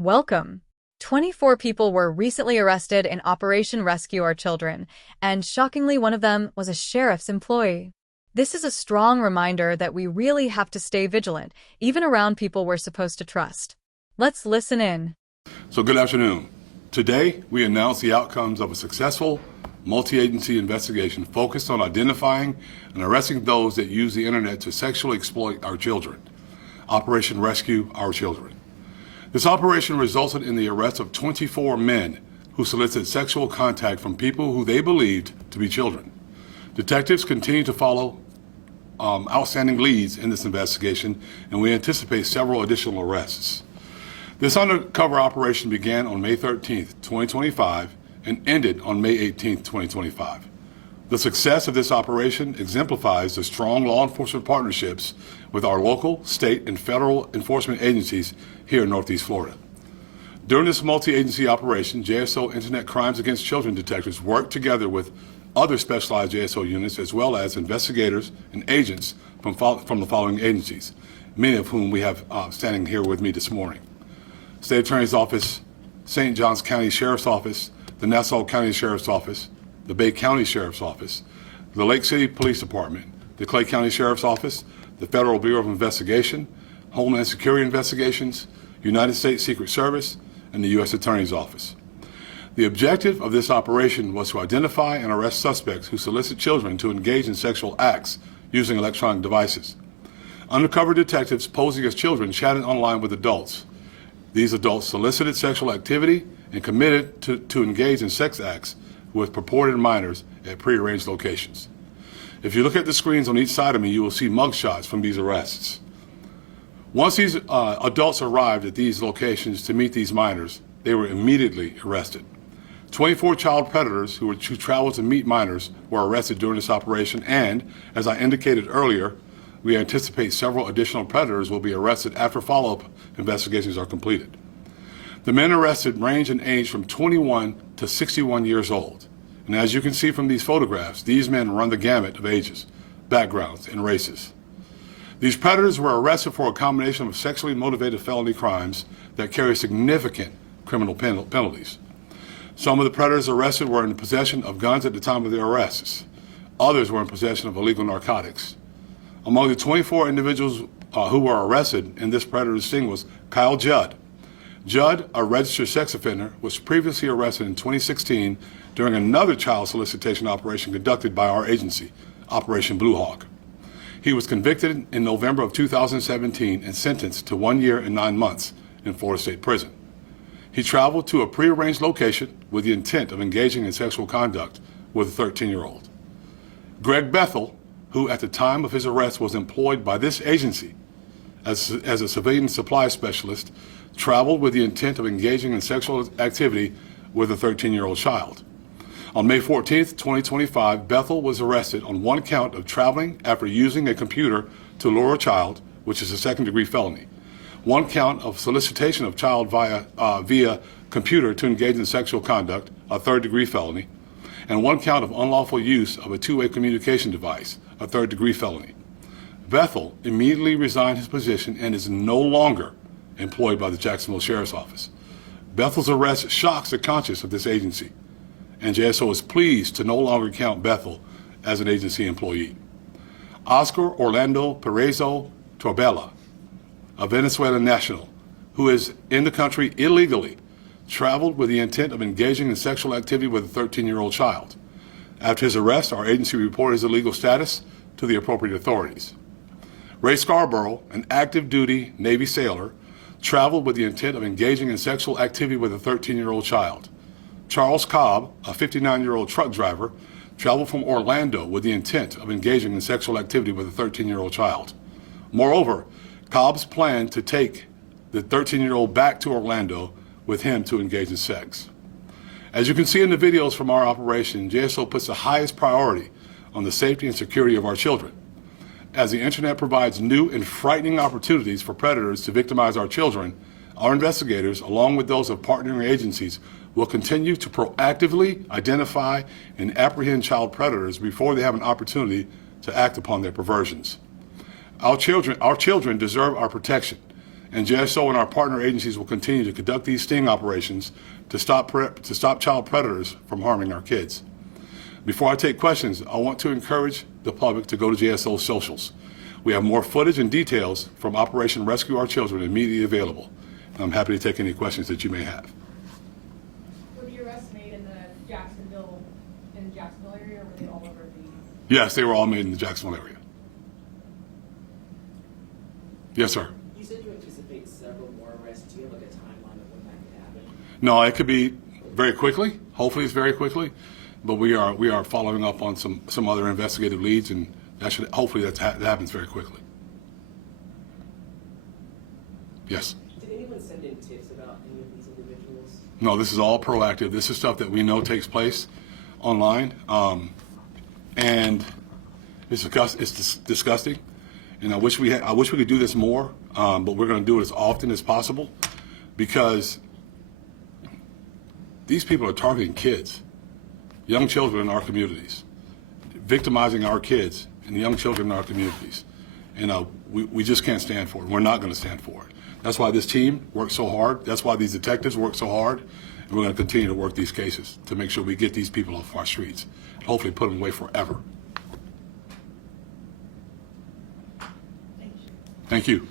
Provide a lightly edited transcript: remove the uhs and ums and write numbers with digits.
Welcome. 24 people were recently arrested in Operation Rescue Our Children, and shockingly, one of them was a sheriff's employee. This is a strong reminder that we really have to stay vigilant, even around people we're supposed to trust. Let's listen in. So good afternoon. Today, we announce the outcomes of a successful multi-agency investigation focused on identifying and arresting those that use the internet to sexually exploit our children. Operation Rescue Our Children. This operation resulted in the arrest of 24 men who solicited sexual contact from people who they believed to be children. Detectives continue to follow outstanding leads in this investigation, and we anticipate several additional arrests. This undercover operation began on May 13th, 2025, and ended on May 18th, 2025. The success of this operation exemplifies the strong law enforcement partnerships with our local, state, and federal enforcement agencies here in Northeast Florida. During this multi-agency operation, JSO Internet Crimes Against Children detectives worked together with other specialized JSO units as well as investigators and agents from the following agencies, many of whom we have standing here with me this morning. State Attorney's Office, St. Johns County Sheriff's Office, the Nassau County Sheriff's Office, the Bay County Sheriff's Office, the Lake City Police Department, the Clay County Sheriff's Office, the Federal Bureau of Investigation, Homeland Security Investigations, United States Secret Service, and the U.S. Attorney's Office. The objective of this operation was to identify and arrest suspects who solicit children to engage in sexual acts using electronic devices. Undercover detectives posing as children chatted online with adults. These adults solicited sexual activity and committed to engage in sex acts with purported minors at prearranged locations. If you look at the screens on each side of me, you will see mugshots from these arrests. Once these adults arrived at these locations to meet these minors, they were immediately arrested. 24 child predators who traveled to meet minors were arrested during this operation, and, as I indicated earlier, we anticipate several additional predators will be arrested after follow-up investigations are completed. The men arrested range in age from 21 to 61 years old. And as you can see from these photographs, these men run the gamut of ages, backgrounds, and races. These predators were arrested for a combination of sexually motivated felony crimes that carry significant criminal penalties. Some of the predators arrested were in possession of guns at the time of their arrests. Others were in possession of illegal narcotics. Among the 24 individuals who were arrested in this predator sting was Kyle Judd. Judd, a registered sex offender, was previously arrested in 2016 during another child solicitation operation conducted by our agency, Operation Blue Hawk. He was convicted in November of 2017 and sentenced to 1 year and 9 months in Florida State Prison. He traveled to a prearranged location with the intent of engaging in sexual conduct with a 13-year-old. Greg Bethel, who at the time of his arrest was employed by this agency as a civilian supply specialist, traveled with the intent of engaging in sexual activity with a 13-year-old child. On May 14th, 2025, Bethel was arrested on one count of traveling after using a computer to lure a child, which is a second-degree felony, one count of solicitation of child via computer to engage in sexual conduct, a third-degree felony, and one count of unlawful use of a two-way communication device, a third-degree felony. Bethel immediately resigned his position and is no longer employed by the Jacksonville Sheriff's Office. Bethel's arrest shocks the conscience of this agency, and JSO is pleased to no longer count Bethel as an agency employee. Oscar Orlando Perezo Torbella, a Venezuelan national who is in the country illegally, traveled with the intent of engaging in sexual activity with a 13-year-old child. After his arrest, our agency reported his illegal status to the appropriate authorities. Ray Scarborough, an active-duty Navy sailor, traveled with the intent of engaging in sexual activity with a 13-year-old child. Charles Cobb, a 59-year-old truck driver, traveled from Orlando with the intent of engaging in sexual activity with a 13-year-old child. Moreover, Cobb's planned to take the 13-year-old back to Orlando with him to engage in sex. As you can see in the videos from our operation, JSO puts the highest priority on the safety and security of our children. As the internet provides new and frightening opportunities for predators to victimize our children, our investigators, along with those of partnering agencies, will continue to proactively identify and apprehend child predators before they have an opportunity to act upon their perversions. Our children deserve our protection, and JSO and our partner agencies will continue to conduct these sting operations to stop child predators from harming our kids. Before I take questions, I want to encourage the public to go to JSO's socials. We have more footage and details from Operation Rescue Our Children immediately available. I'm happy to take any questions that you may have. Were the arrests made in the Jacksonville area, or were they all over the? Yes, they were all made in the Jacksonville area. Yes, sir. You said you anticipate several more arrests. Do you have like a timeline of when that could happen? No, it could be very quickly. Hopefully, it's very quickly. But we are following up on some other investigative leads, and that should hopefully that happens very quickly. Yes. Did anyone send in tips about any of these individuals? No, this is all proactive. This is stuff that we know takes place online, and it's disgusting. And I wish we could do this more, but we're going to do it as often as possible, because these people are targeting kids, young children in our communities, victimizing our kids and the young children in our communities. And we just can't stand for it. We're not going to stand for it. That's why this team works so hard. That's why these detectives work so hard. And we're going to continue to work these cases to make sure we get these people off our streets and hopefully put them away forever. Thank you.